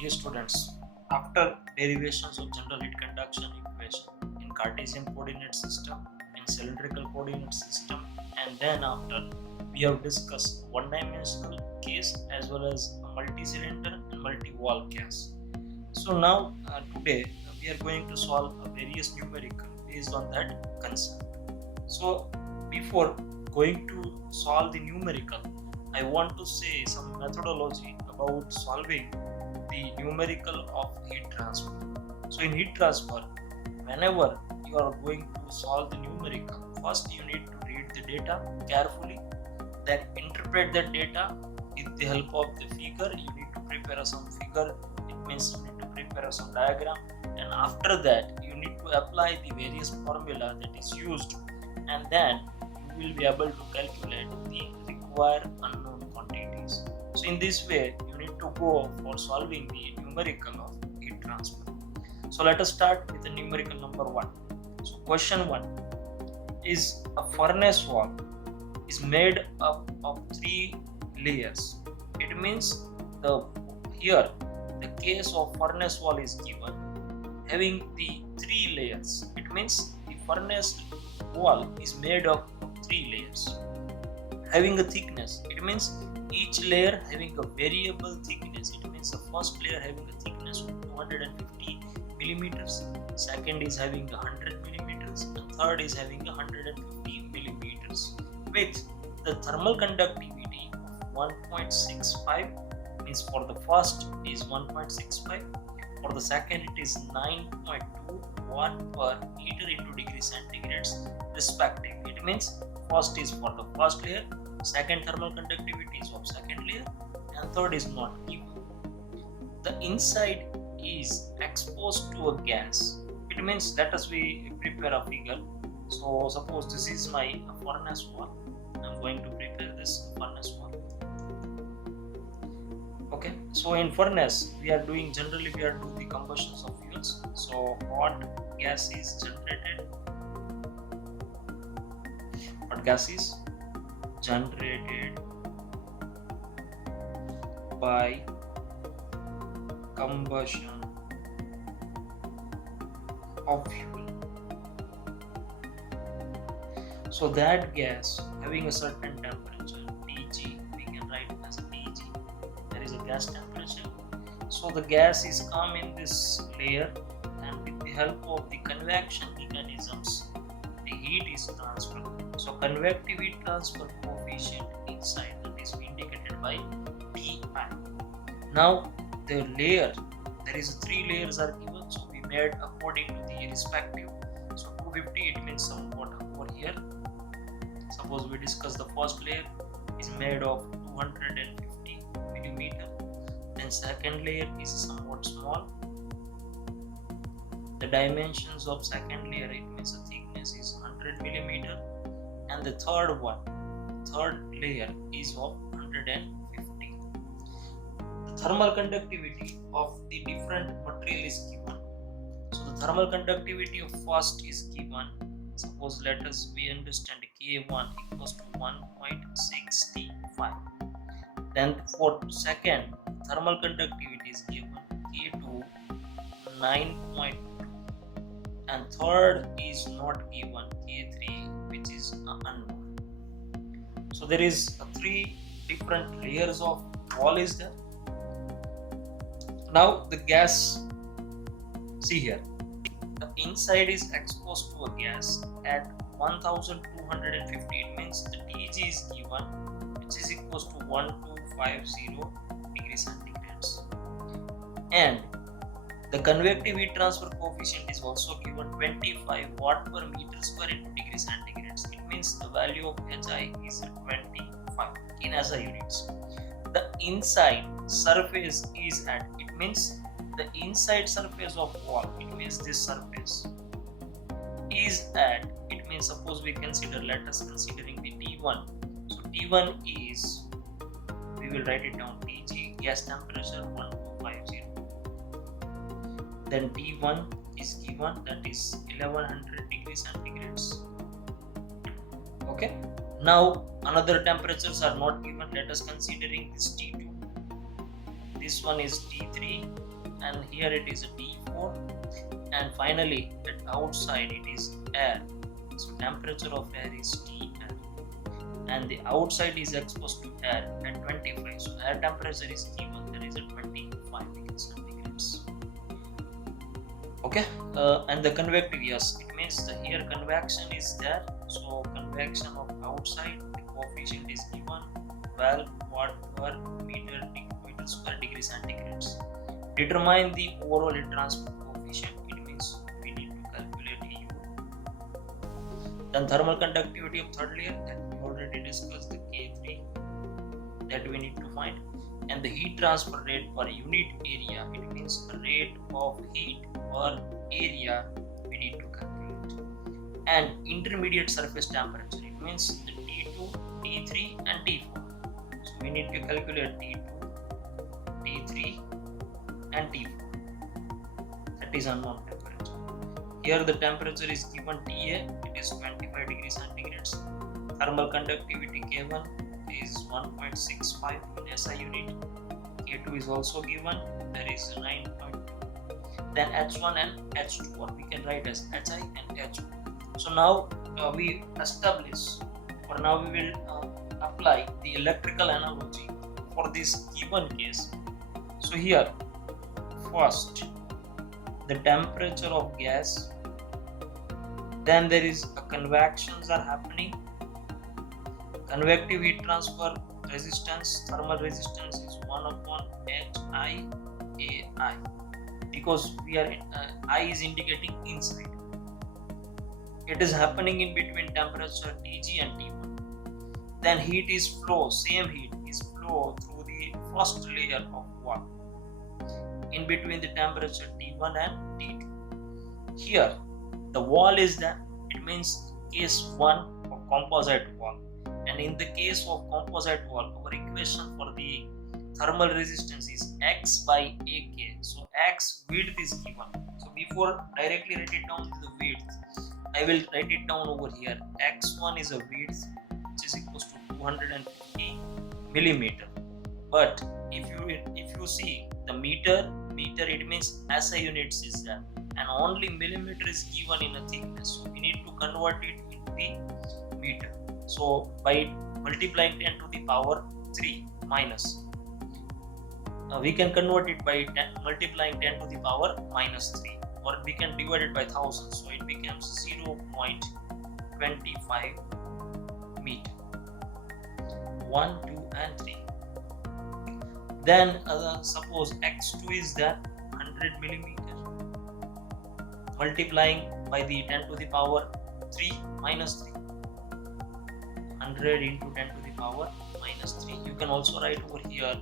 Dear students, after derivations of general heat conduction equation in Cartesian coordinate system, in cylindrical coordinate system, and then after we have discussed one-dimensional case as well as a multi-cylinder and multi-wall case. So now today we are going to solve a various numerical based on that concept. So before going to solve the numerical, I want to say some methodology about solving the numerical of heat transfer. So in heat transfer, whenever you are going to solve the numerical, first you need to read the data carefully, then interpret that data with the help of the figure. You need to prepare some figure, it means you need to prepare some diagram, and after that you need to apply the various formula that is used, and then you will be able to calculate the required unknown quantities. So in this way you need to go for solving the numerical of heat transfer. So let us start with the numerical number 1. So question 1 is a furnace wall is made up of 3 layers. It means here the case of furnace wall is given having the 3 layers. It means the furnace wall is made up of 3 layers having a thickness. It means each layer having a variable thickness. It means the first layer having a thickness of 250 millimeters, second is having 100 millimeters, and third is having 150 millimeters with the thermal conductivity of 1.65, means for the first is 1.65, for the second it is 9.21 per meter into degree centigrades respectively. It means first is for the first layer, second thermal conductivity is of second layer, and third is not given. The inside is exposed to a gas. It means let us we prepare a figure. So suppose this is my furnace wall. I'm going to prepare this furnace wall. Okay, so in furnace we are doing generally we are doing the combustions of fuels. So hot gas is generated. Hot gas is generated by combustion of fuel. So that gas having a certain temperature Tg, we can write as Tg. There is a gas temperature. So the gas is come in this layer, and with the help of the convection mechanisms, the heat is transferred. So convective heat transfer coefficient inside, that is indicated by Ti. Now the layer, there is 3 layers are given, so we made according to the respective. So 250, it means somewhat over here. Suppose we discuss the first layer is made of 250 millimeter, then second layer is somewhat small. The dimensions of second layer, it means the thickness is 100 millimeter, and the third layer is of 150. The thermal conductivity of the different material is given. So the thermal conductivity of first is given. Suppose let us we understand K1 equals to 1.65. Then for second thermal conductivity is given K2 9.2, and third is not given K3, which is unknown. So there is 3 different layers of wall is there. Now the gas, see here, the inside is exposed to a gas at 1250. It means the Tg is given, which is equals to 1250 degrees centigrades, and the convective heat transfer coefficient is also given 25 watt per meter square into degree centigrades. It means the value of Hi is 25 in SI units. The inside surface is at, it means the inside surface of wall, it means this surface is at, it means suppose we consider, let us considering the T1. So T1 is, we will write it down, Tg gas temperature 1250. Then T1 is given, that is 1100 degrees centigrades. Okay, now another temperatures are not given. Let us considering this T2. this one is T3, and here it is a T4, and finally at outside it is air. So temperature of air is Tr, and the outside is exposed to air at 25. So air temperature is given, that is at 25 degrees centigrades. Okay, and the convective, yes, it means the here convection is there. So convection of outside, the coefficient is given 12 watt per meter square degree centigrades. Determine the overall heat transfer coefficient. It means we need to calculate U. Then thermal conductivity of third layer, that we already discussed, the K3, that we need to find. And the heat transfer rate per unit area, it means the rate of heat per area we need to calculate. And intermediate surface temperature, it means the T2, T3 and T4. So we need to calculate T2, T3 and T4. That is unknown temperature. Here the temperature is given TA, it is 25 degrees centigrades. Thermal conductivity K1 is 1.65 in SI unit. K2 is also given, there is 9.2. Then H1 and H2, or we can write as HI and H2. So now we establish, or now we will apply the electrical analogy for this given case. So here, first the temperature of gas, then there is a convections are happening. Convective heat transfer resistance, thermal resistance is 1 upon HI AI, because we are I is indicating inside. It is happening in between temperature Tg and T1. Then heat is flow, same heat is flow through the first layer of wall in between the temperature T1 and T2. Here the wall is there, it means case 1 of composite wall. And in the case of composite wall, our equation for the thermal resistance is X by AK. So X width is given. So before directly write it down the width, I will write it down over here. X1 is a width which is equals to 250 millimeter. But if you see the meter, it means SI units is there, and only millimeter is given in a thickness. So we need to convert it into the meter. So by multiplying 10 to the power 3 minus, we can convert it by multiplying 10 to the power minus 3, or we can divide it by 1000. So it becomes 0.25 meter. 1, 2 and 3. Then suppose X2 is there 100 millimeter, multiplying by the 10 to the power 3 minus 3. 100 into 10 to the power minus 3. You can also write over here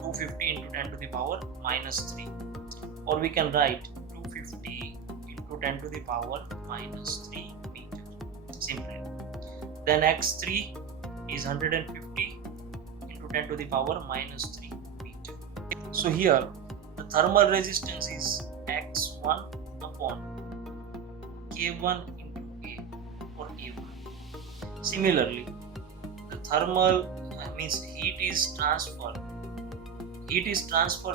250 into 10 to the power minus 3, or we can write 250 into 10 to the power minus 3 meter simply. Then X3 is 150 into 10 to the power minus 3 meter. So here the thermal resistance is X1 upon K1 into A, or A1. Similarly, the thermal means heat is transferred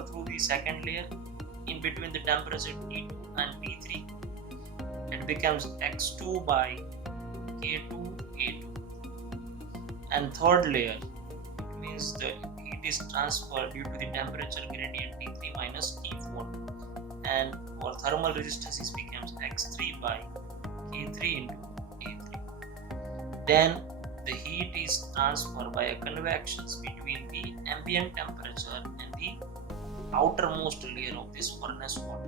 through the second layer in between the temperature T2 and T3. It becomes X2 by K2 A2. And third layer, it means the heat is transferred due to the temperature gradient T3 minus T4, and our thermal resistance becomes X3 by K3 into A3. Then the heat is transferred by a convection between the ambient temperature and the outermost layer of this furnace wall.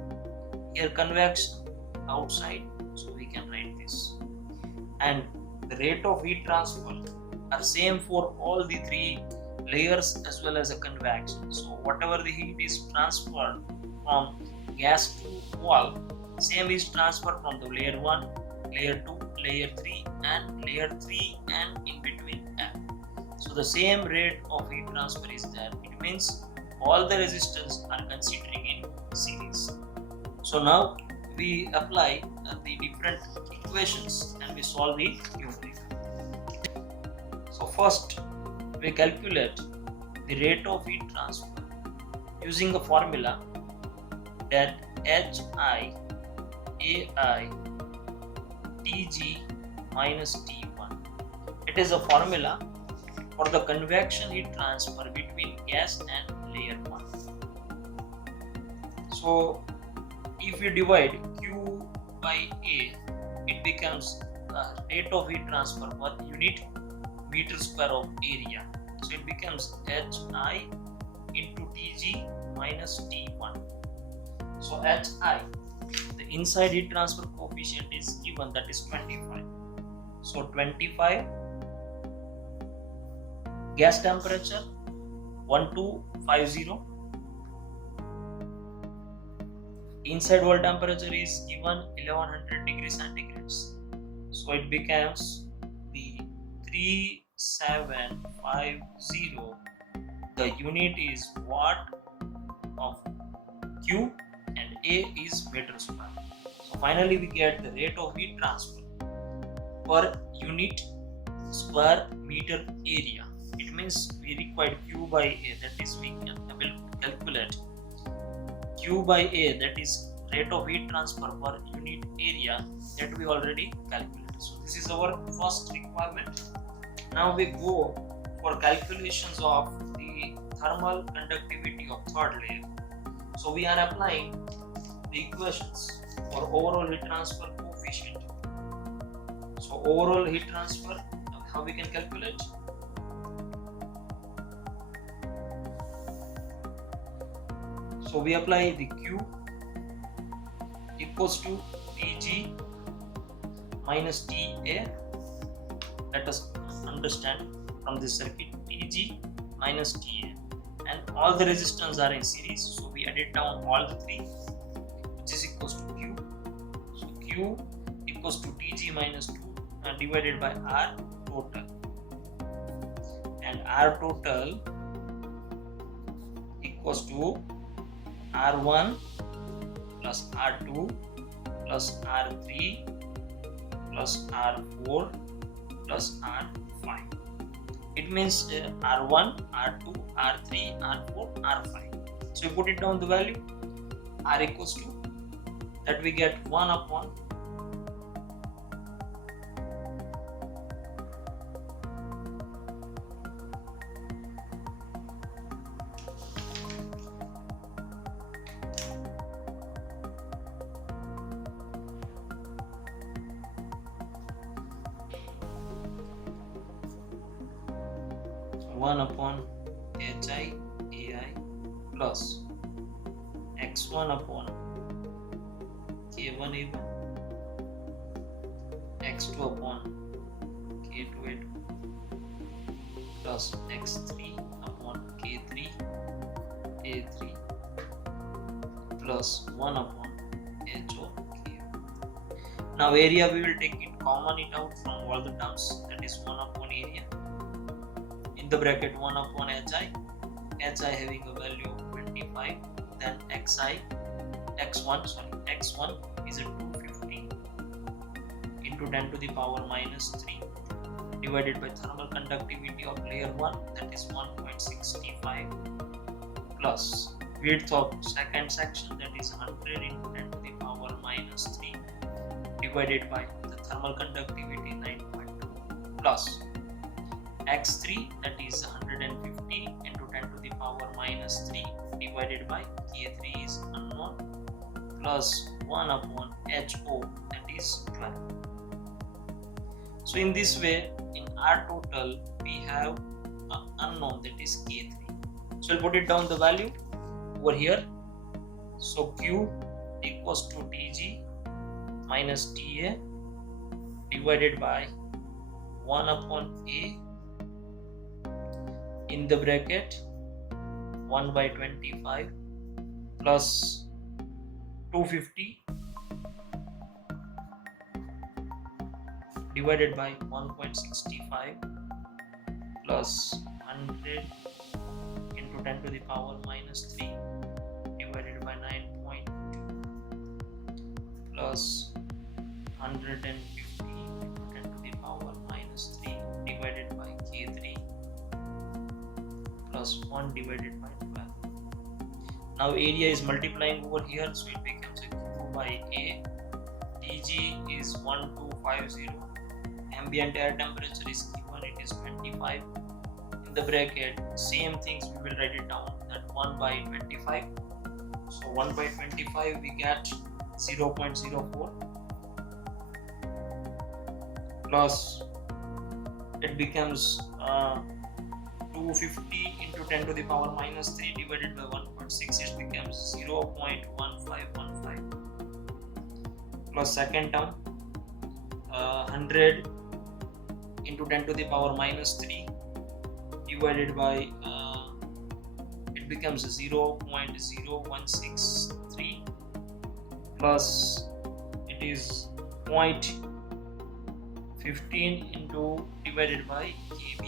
Here convection outside, so we can write this. And the rate of heat transfer are same for all the three layers as well as a convection. So whatever the heat is transferred from gas to wall, same is transferred from the layer 1, layer 2, layer 3 and layer 3 and in between air. So the same rate of heat transfer is there. It means all the resistance are considering in series. So now we apply the different equations and we solve the numerical. So first we calculate the rate of heat transfer using a formula that hi ai Tg minus T1. It is a formula for the convection heat transfer between gas and layer 1. So if you divide Q by A, it becomes the rate of heat transfer per unit meter square of area. So it becomes Hi into Tg minus T1. So Hi, the inside heat transfer coefficient is given, that is 25. So 25 gas temperature 1250, inside wall temperature is given 1100 degrees centigrades. So it becomes the 3750. The unit is watt of Q and A is meter square. So finally we get the rate of heat transfer per unit square meter area. It means we require Q by A, that is we can calculate Q by A, that is rate of heat transfer per unit area, that we already calculated. So this is our first requirement. Now we go for calculations of the thermal conductivity of third layer. So we are applying the equations for overall heat transfer coefficient. So overall heat transfer, how we can calculate? So we apply the Q equals to Tg minus Ta. Let us understand from this circuit, Tg minus Ta, and all the resistance are in series, so we added down all the three, which is equals to Q. So Q equals to Tg minus 2 divided by R total, and R total equals to R1 plus R2 plus R3 plus R4 plus R5. It means R1, R2, R3, R4, R5. So we put it down the value, R equals to, that we get 1 upon 1 upon Hi Ai plus x1 upon k1 a1 x2 upon k2 a2 plus x3 upon k3 a3 plus 1 upon h of k. Now area we will take it common it out from all the terms, that is 1 upon area in the bracket 1 upon hi having a value of 25, then x1 is a 250 into 10 to the power minus 3 divided by thermal conductivity of layer 1, that is 1.65 plus width of second section, that is 100 into 10 to the power minus 3 divided by the thermal conductivity 9.2 plus x3, that is 150 into 10 to the power minus 3 divided by k3 is unknown plus 1 upon ho, that is 12. So in this way, in R total we have an unknown, that is k3. So we'll put it down the value over here. So Q equals to Tg minus Ta divided by 1 upon A in the bracket 1 by 25 plus 250 divided by 1.65 plus 100 into 10 to the power minus 3 divided by 9.2 plus 150 into 10 to the power minus 3 divided by k3 plus 1 divided by 12. Now area is multiplying over here, so it becomes a Q by A. Tg is 1250. Ambient air temperature is given, it is 25. In the bracket, same things we will write it down, that 1 by 25. So 1 by 25 we get 0.04 plus it becomes 250 into 10 to the power minus 3 divided by 1.6, it becomes 0.1515 plus second term 100 into 10 to the power minus 3 divided by it becomes 0.0163 plus it is 0.15 into divided by kb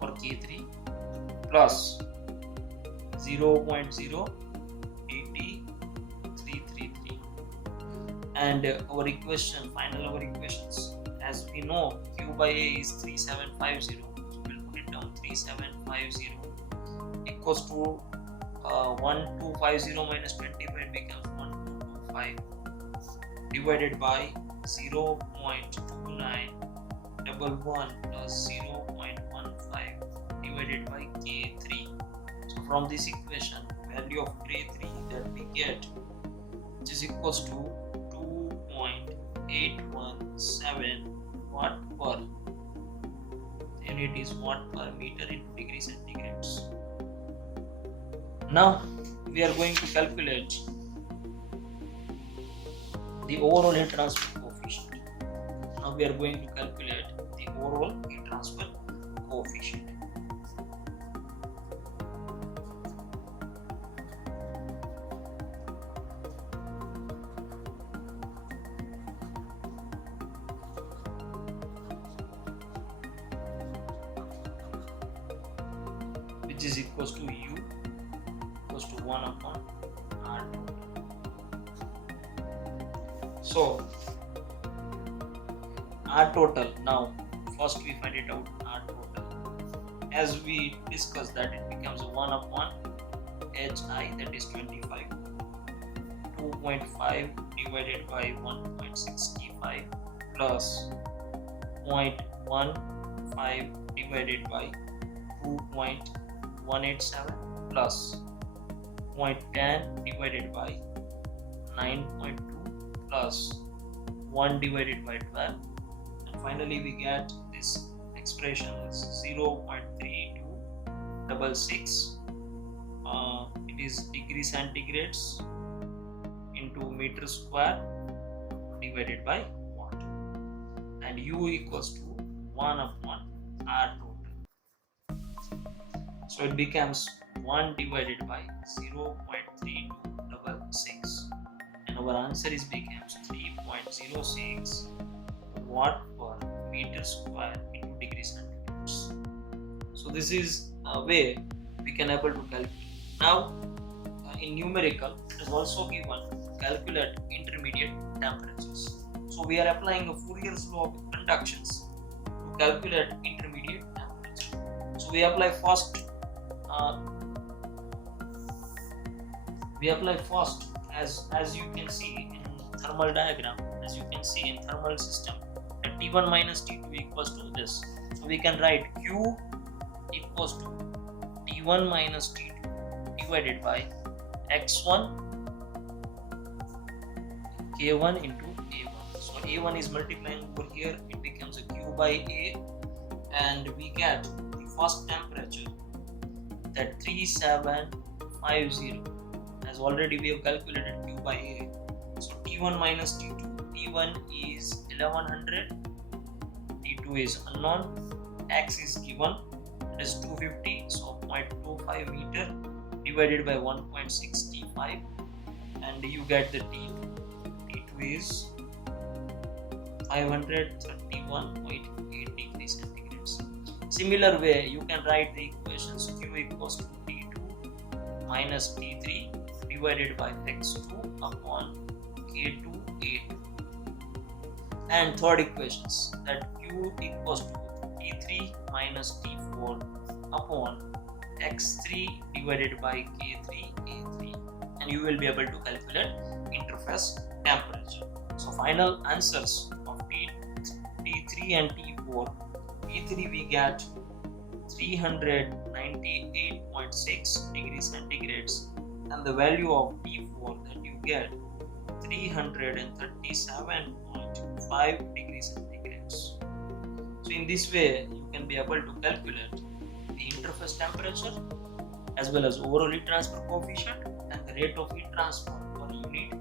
or k3 plus 0.08333, and our equations, as we know, Q by A is 3750, so we'll put it down, 3750 equals to 1250 minus 25 becomes 1225 divided by 0.2911 plus 0.15 divided by K3. So from this equation, value of K3 that we get, which is equals to 2.817 watt per unit is watt per meter into degree centigrades. Now we are going to calculate the overall heat transfer coefficient. Now we are going to calculate the overall heat transfer coefficient. Which is equals to U equals to 1 upon R total. So R total, now first we find it out, R total. As we discussed that it becomes 1 upon HI, that is 25. 2.5 divided by 1.65 plus 0.15 divided by 2.187 plus 0.10 divided by 9.2 plus 1 divided by 12, and finally we get this expression is 0.3266. It is degree centigrades into meter square divided by watt, and U equals to 1 upon R total. So it becomes 1 divided by 0.3266, and our answer is becomes 3.06 watt per meter square into degree centigrades. So this is a way we can able to calculate. Now in numerical it is also given to calculate intermediate temperatures. So we are applying a Fourier's law of conductions to calculate intermediate temperature. So we apply first as you can see in thermal diagram, as you can see in thermal system, that T1 minus T2 equals to this. So we can write Q equals to T1 minus T2 divided by X1 K1 into A1. So A1 is multiplying over here, it becomes a Q by A, and we get the first temperature, that 3750, as already we have calculated Q by A. So T1 minus T2, T1 is 1100, T2 is unknown, X is given, it is 250, so 0.25 meter divided by 1.65, and you get the T2. T2 is 531.8 degrees centigrades. Similar way, you can write the equations Q equals to T2 minus T3 divided by X2 upon K2 A2. And third equations, that Q equals to T3 minus T4 upon x3 divided by k3 a3, and you will be able to calculate interface temperature. So final answers of T3 and T4. T3 we get 398.6 degrees centigrades, and the value of T4 that you get 337.5 degrees centigrades. So in this way you can be able to calculate the interface temperature as well as overall heat transfer coefficient and the rate of heat transfer per unit